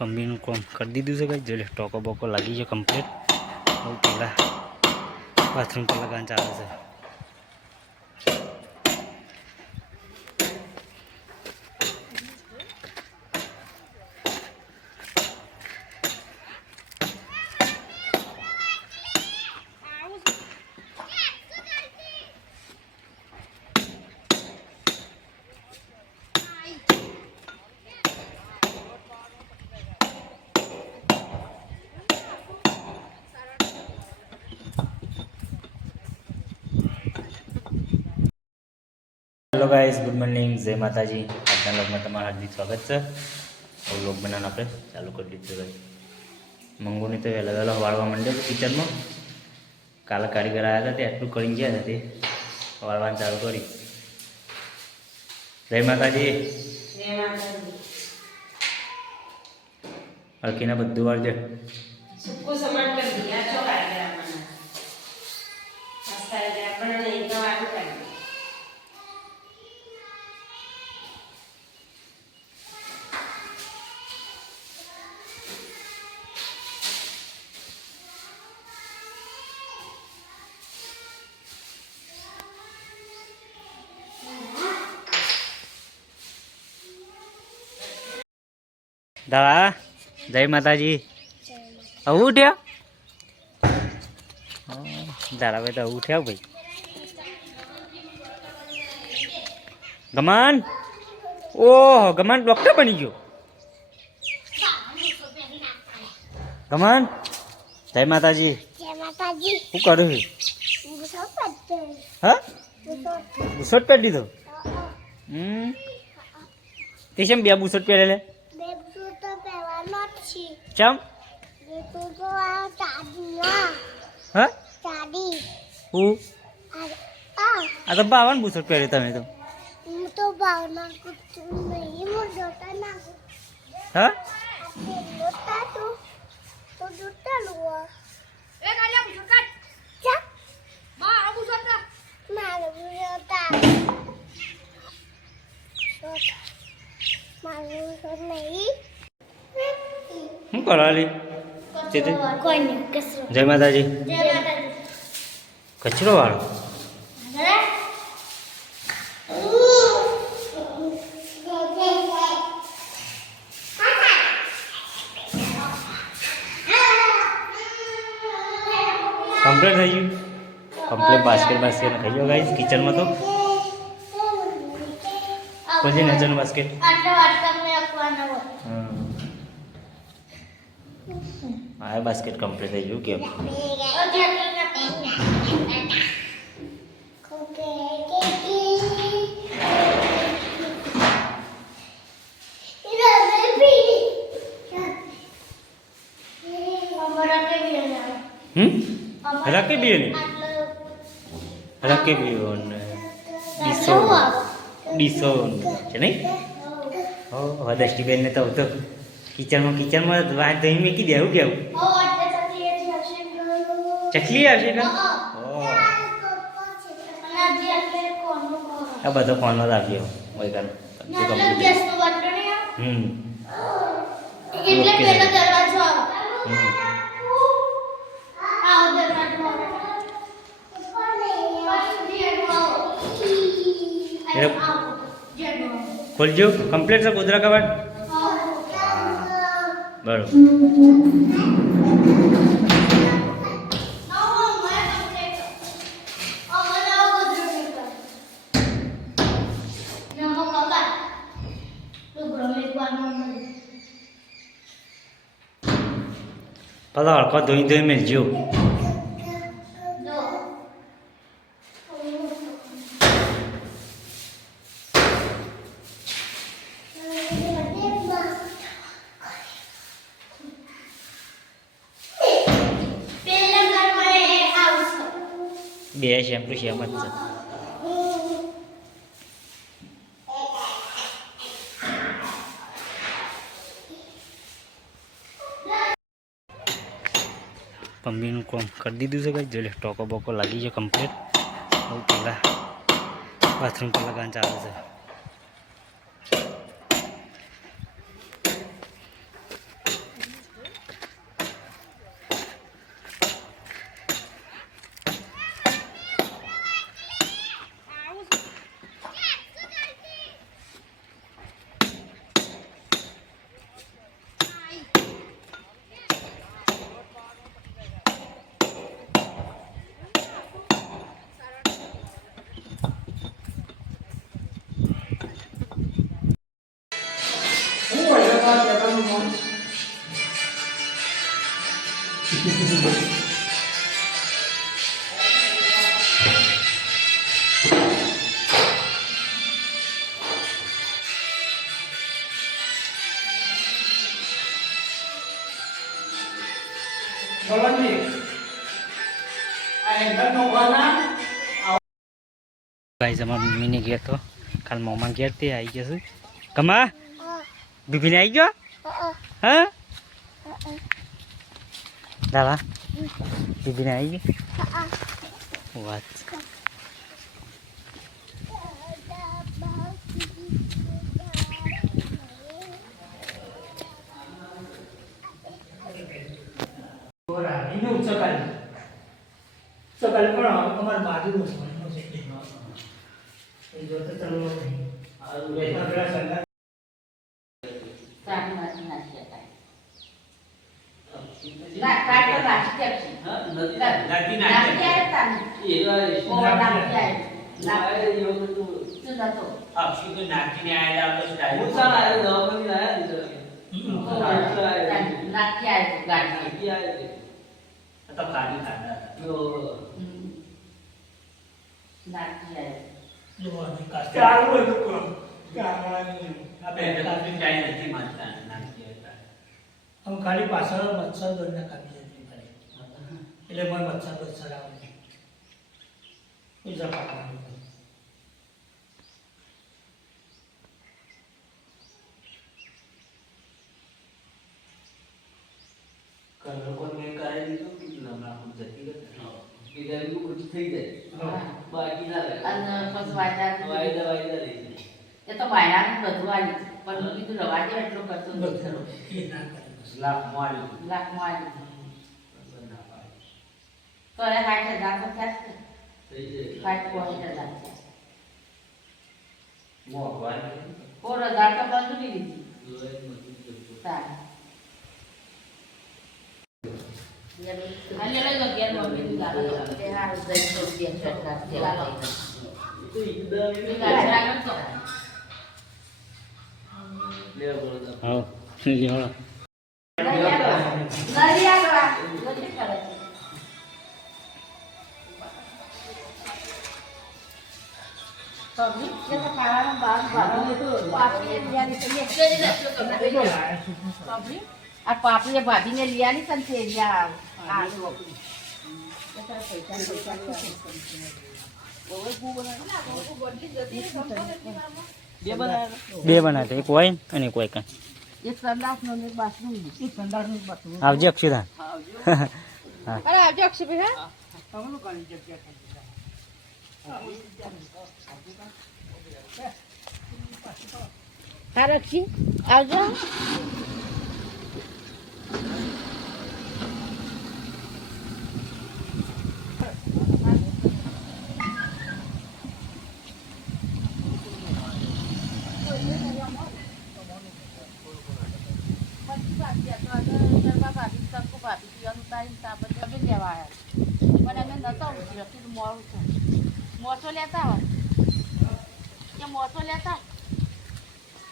પંબીનું કામ કરી દીધું છે ગાઈસ. જોડે ટોકો બોકો લાગી છે કમ્પ્લીટ. બહુ પહેલાં બાથરૂમ પર લગાવવાનું ચાલે છે. હેલો ગાઈસ, ગુડ મોર્નિંગ, જય માતાજી. આજના લોગમાં તમારું હાર્દિક સ્વાગત છે. હવે લોગ બનાવવાનું આપણે ચાલુ કરી દીધું ભાઈ. મંગોને તો વહેલા વહેલા વાળવા માંડ્યો હતો કિચનમાં. કાલે કારીગર આવ્યા હતા તે આટલું કરીને ગયા હતા તે વાળવાનું ચાલુ કરી. જય માતાજી. હલકીના બધું વાળજો. સુકો સમાટ કરી દિયા છો કારીગર આપણને. મસ્ત આવી આપણને એકદમ વાળું કરી. દાદા જય માતાજી. આવું ઉઠ્યા દાદા ભાઈ તો આવું ઉઠ્યા ભાઈ. ગમાન ઓહો ગમાન ડોક્ટર બની ગયો. ગમાન જય માતાજી. શું કરું હા બુશર્ટ પહેરી દીધો. તે છે બે બુશર્ટ પહેરેલે ચમ હા હું આ તો બાવન બુશર્ટ પહેરે તમે તો હા શું કરવાલી જય માતાજી. કચરો વાળો કમ્પ્લીટ થઈ ગયું. કમ્પ્લીટ બાસ્કેટ બાસ્કેટ થઈ ગયો ગાઈસ કિચનમાં. તો કોઈ નજરનું બાસ્કેટ હા બાસ્કેટ કમ્પ્લીટ થઈ ગયું. કેમ રાખી દઈએ ને રાખી દઈએ ડીસો ડીસો છે નહીં. હવે દષ્ટિબેનને તો કિચનમાં વાત દહીં મૂકી દે. એવું કેવું ચકલી આવશે કે આ બધો ફોનો રાખ્યો હોય ખોલજો. કમ્પ્લીટ છે ગોદરા કબાટ બરોબર. પતા હળકો ધોઈ ધોઈ મેળજો. બે શેમ્પુ સેમ જ છે. પંબીનું કામ કરી દીધું છે ગાઈસ. જોડે ટોકો બોકો લાગી છે કમ્પ્લીટ. બહુ પહેલાં બાથરૂમ પર લગાવવાનું ચાલે છે. ગાઈસ અમારા મમ્મીને ઘેર તો કાલ મમ્મા ઘેર તે આવી જશે કમા બીબીને આવી ગયો હા દાદા બીબીને આવી ગયો વાત સકાલે પણ અમારે બાજુનું ભણવાનું છે એ જોતા ચાલવાનું નહીં પેલા સંગા સારી વાત નાખી હતા. ના કાટ તો નાખી આપશે. નાખી આવે તાને. ઓ નાખી આવે. શું નતો? નાખી આવે ગાડી. નાખી આવે. જોવાની કાસ્ટ ચાલુ હોય તો કોણ કારવાની આમ ખાલી પાછળ મચ્છર દોડને કાપી જતી ખાલી એટલે મને મચ્છર આવે બીજા પાકવાનું અને પછી વાયદા એ તો વાયદાનું બધું આવી પણ મેં કીધું રવા દે એટલો કરતો નથી ખરો. એ ના કરે બસ. લાખમાં આવી તો એ 60,000 તો થયા જ ને. 60,000 4,000 તો મજૂરી લીધી. સારું. અને લઈ લો ઘેર મમ્મીનું ગાળો તો. એ હારું દઈ તો રૂપિયા સરકાર દેવા લઈ લો. ગાળો આગળ તો. હા લ્યો નરી આગળ. નરી કરે છે. પબ્લિક કે તો ખાવાનું બાર પાપડી લિયાની તો એટલે જ નતો પબ્લિક આ પાપડી ભાભીને લિયાની છે ને તે લિયા આ લો બે બનાવતા એક હોય અને એક હોય કાં એક સંડાસ નો એક બાથરૂમ એ સંદાસનું પાછું આવજે અક્ષુધા અરે આવજો અક્ષયભાઈ હા તમને ઘણી જગ્યા હા રક્ષી આવજો મોસો લેતા હોય મોસો લેતા